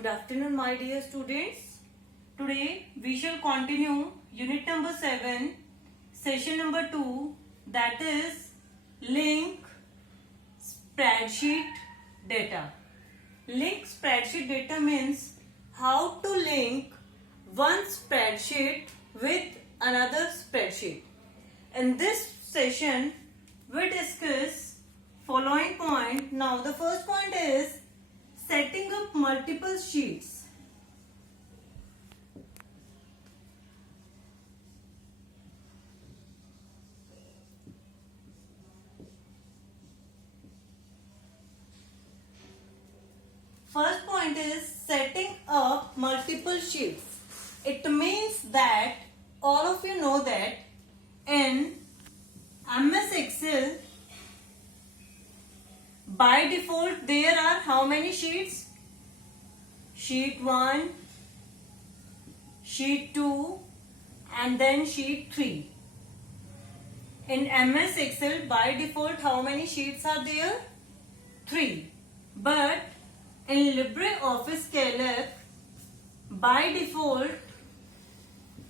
Good afternoon, my dear students. Today we shall continue unit number 7, session number 2, that is link spreadsheet data. Link spreadsheet data means how to link one spreadsheet with another spreadsheet. In this session we discuss following point. Now the first point is setting up multiple sheets. First point is setting up multiple sheets. It means that all of you know that in MS Excel by default there are how many sheets? Sheet 1, sheet 2 and then sheet 3. In MS Excel by default how many sheets are there? 3. But in LibreOffice Calc by default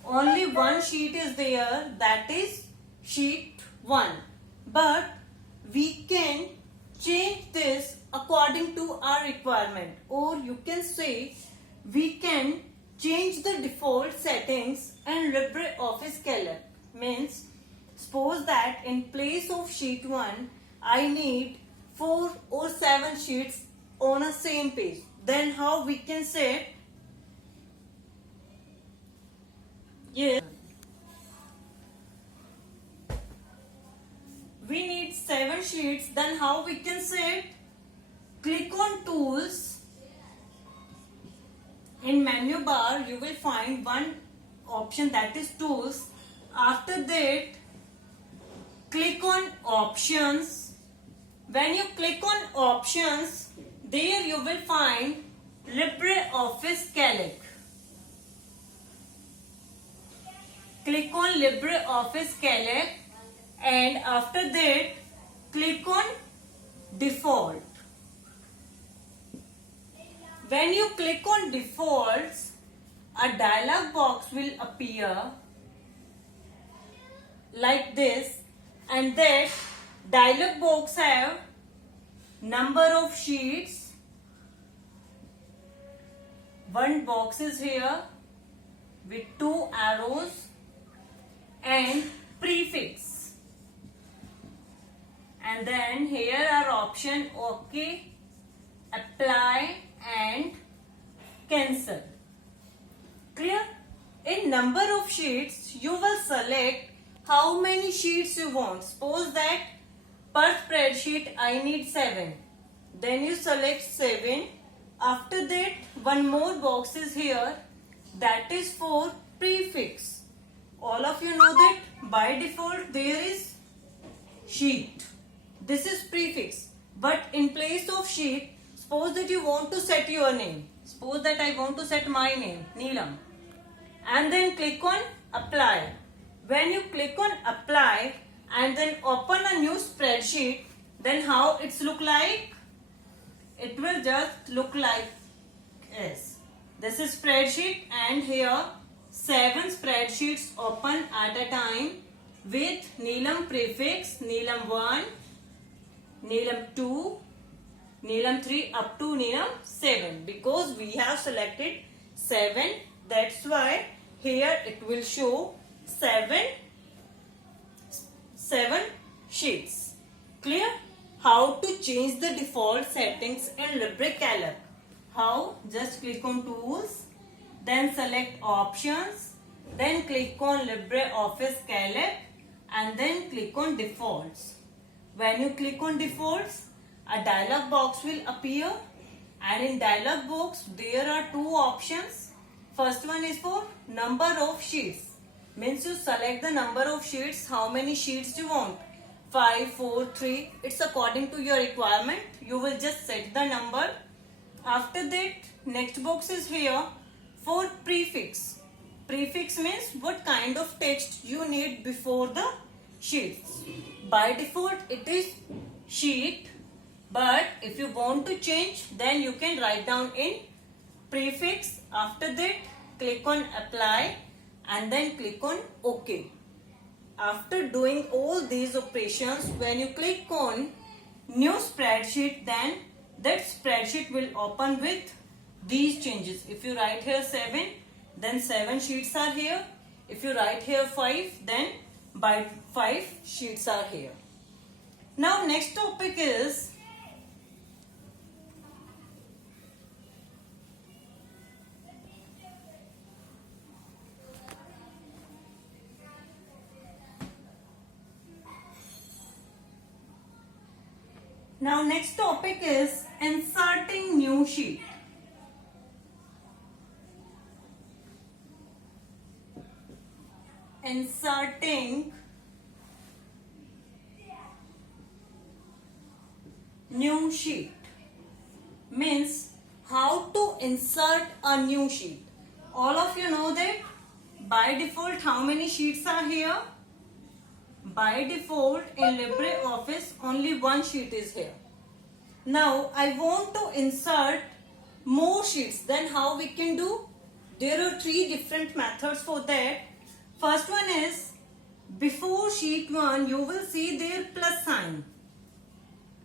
only one sheet is there, that is sheet 1. But we can change this according to our requirement, or you can say we can change the default settings in LibreOffice Calc. Means suppose that in place of sheet 1 I need 4 or 7 sheets on a same page. Then how we can say? Yes, we need 7 sheets. Then how we can set? Click on tools. In menu bar you will find one option, that is tools. After that click on options. When you click on options, there you will find LibreOffice Calc. Click on LibreOffice Calc and after that click on default. When you click on defaults, a dialog box will appear like this, and that dialog box have number of sheets. One box is here with 2 arrows and prefix, and then here are option OK, apply and cancel. Clear? In number of sheets you will select how many sheets you want. Suppose that per spreadsheet I need 7. Then you select 7. After that one more box is here, that is for prefix. All of you know that by default there is sheet. This is prefix. But in place of sheet, suppose that you want to set your name. Suppose that I want to set my name, Neelam. And then click on apply. When you click on apply and then open a new spreadsheet, then how it's look like? It will just look like this. This is spreadsheet and here 7 spreadsheets open at a time with Neelam prefix, Neelam 1, Neelam 2, Neelam 3 up to Neelam 7. Because we have selected 7, that's why here it will show 7 sheets. Clear? How to change the default settings in LibreCalc? How? Just click on tools, then select options, then click on LibreOffice Calc and then click on defaults. When you click on defaults, a dialog box will appear, and in dialog box there are 2 options. First one is for number of sheets. Means you select the number of sheets, how many sheets you want. 5, 4, 3. It's according to your requirement. You will just set the number. After that, next box is here for prefix. Prefix means what kind of text you need before the sheets. By default, it is sheet. But if you want to change, then you can write down in prefix. After that, click on apply and then click on OK. After doing all these operations, when you click on new spreadsheet, then that spreadsheet will open with these changes. If you write here 7, then 7 sheets are here. If you write here 5, then by 5 sheets are here. Now next topic is inserting new sheet. Inserting new sheet means how to insert a new sheet. All of you know that by default how many sheets are here? By default in LibreOffice only one sheet is here. Now I want to insert more sheets. Then how we can do? There are 3 different methods for that. First one is, before sheet 1 you will see their plus sign.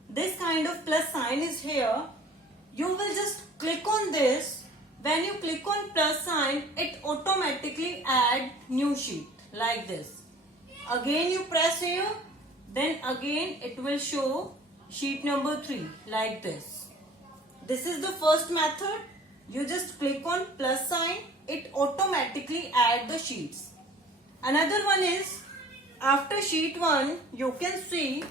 This kind of plus sign is here. You will just click on this. When you click on plus sign, it automatically add new sheet like this. Again you press here, then again it will show sheet number 3 like this. This is the first method. You just click on plus sign, it automatically add the sheets. Another one is, after sheet 1 you can see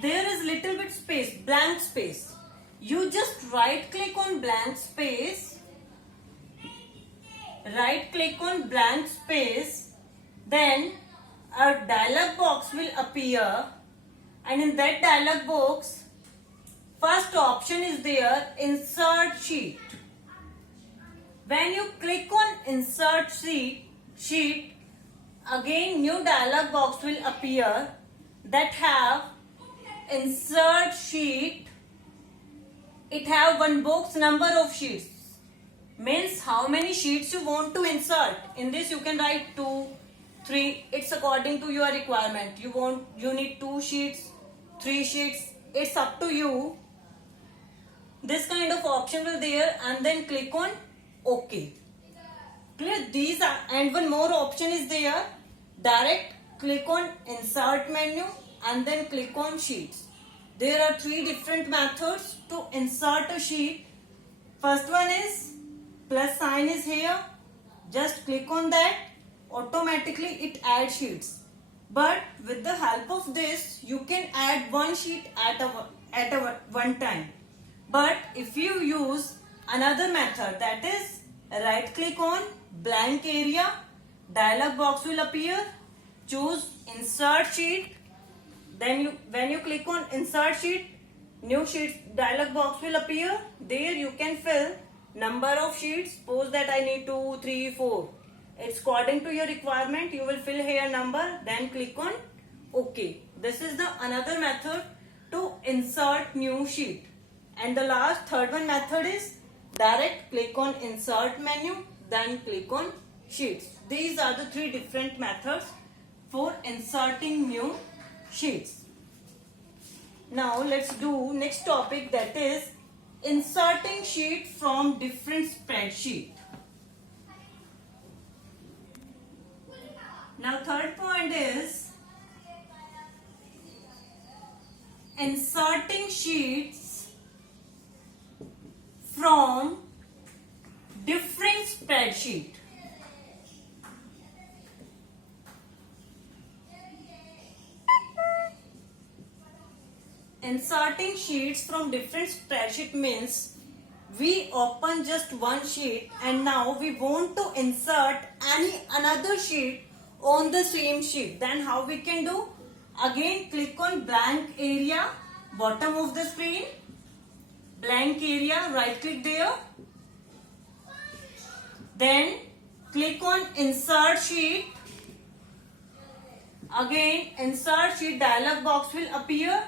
there is little bit space, blank space. You just right click on blank space, right click on blank space, then a dialog box will appear, and in that dialog box first option is there, insert sheet. When you click on insert sheet, again new dialog box will appear that have insert sheet. It have one box number of sheets. Means how many sheets you want to insert. In this you can write 2, 3. It's according to your requirement. You need 2 sheets, 3 sheets. It's up to you. This kind of option will there, and then click on OK. Clear? These are, and one more option is there. Direct click on insert menu and then click on sheets. There are 3 different methods to insert a sheet. First one is plus sign is here. Just click on that. Automatically it adds sheets. But with the help of this, you can add one sheet at a one time. But if you use another method, that is right click on blank area, dialog box will appear, choose insert sheet, then when you click on insert sheet, new sheets dialog box will appear. There you can fill number of sheets. Suppose that I need 2, 3, 4. It's according to your requirement. You will fill here number, then click on OK. This is the another method to insert new sheet. And the last third one method is direct click on insert menu, then click on sheets. These are the 3 different methods for inserting new sheets. Now let's do next topic, that is inserting sheet from different spreadsheet. Now third point is inserting sheets from different spreadsheet. Inserting sheets from different spreadsheet means we open just one sheet and now we want to insert another sheet on the same sheet. Then how we can do? Again click on blank area, bottom of the screen, blank area, right click there. Then click on insert sheet. Again insert sheet dialog box will appear.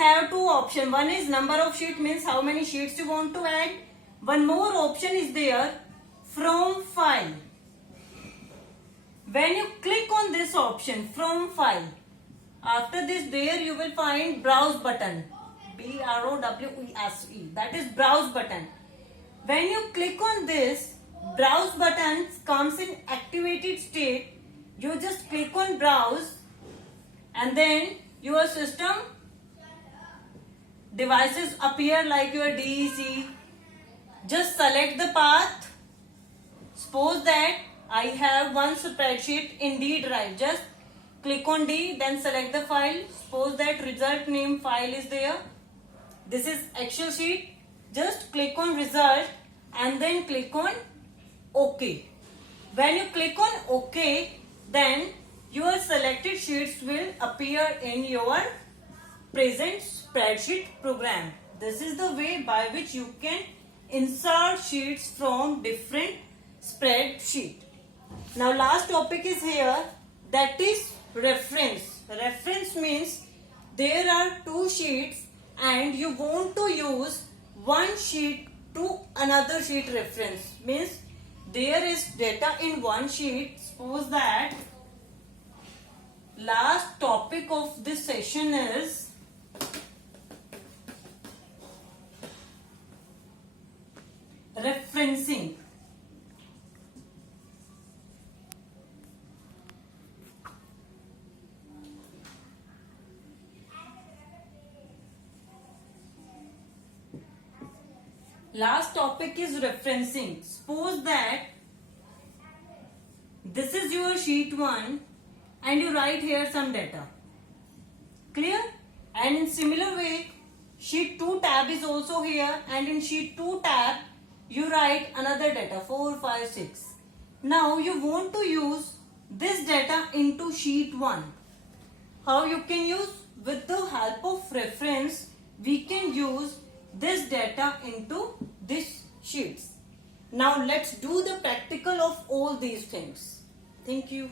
have two options. One is number of sheet, means how many sheets you want to add. One more option is there, from file. When you click on this option, from file, after this there you will find browse button. BROWSE, that is browse button. When you click on this, browse button comes in activated state. You just click on browse and then your system devices appear like your DEC. Just select the path. Suppose that I have one spreadsheet in D drive. Just click on D, then select the file. Suppose that result name file is there. This is Excel sheet. Just click on result and then click on OK. When you click on OK, then your selected sheets will appear in your present spreadsheet program. This is the way by which you can insert sheets from different spreadsheet. Now last topic is here, that is reference. Reference means there are two sheets and you want to use one sheet to another sheet reference. Means there is data in one sheet. Suppose that last topic of this session is referencing. Last topic is referencing. Suppose that this is your sheet 1 and you write here some data. Clear? And in similar way, sheet 2 tab is also here, and in sheet 2 tab you write another data 4, 5, 6. Now you want to use this data into sheet 1. How you can use? With the help of reference, we can use this data into these sheets. Now let's do the practical of all these things. Thank you.